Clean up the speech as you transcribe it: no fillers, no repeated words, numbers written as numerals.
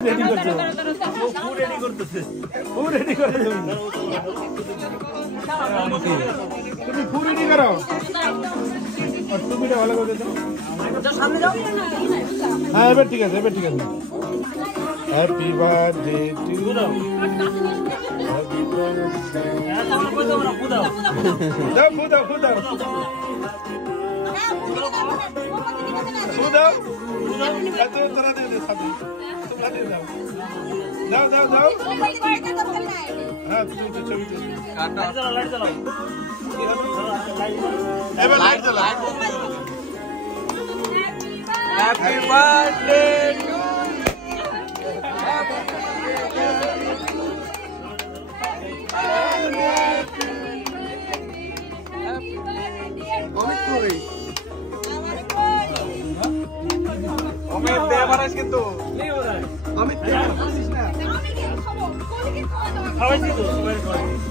ready করছো ও ready করতেছে ও ready করে তুমি ফুল রেডি করো আর টুপিটা ভালো করে দাও সামনে যাও হ্যাঁ এবার ঠিক আছে হ্যাপি বার্থডে টু ইউ দাও जाओ हाँ लाइट चलाओ हैप्पी बर्थडे अमित दे महाराज किंतु नहीं हो रहा है अमित दे महाराज ना अमित के खाओ कोली के खाओ खाओ जी तो सुबह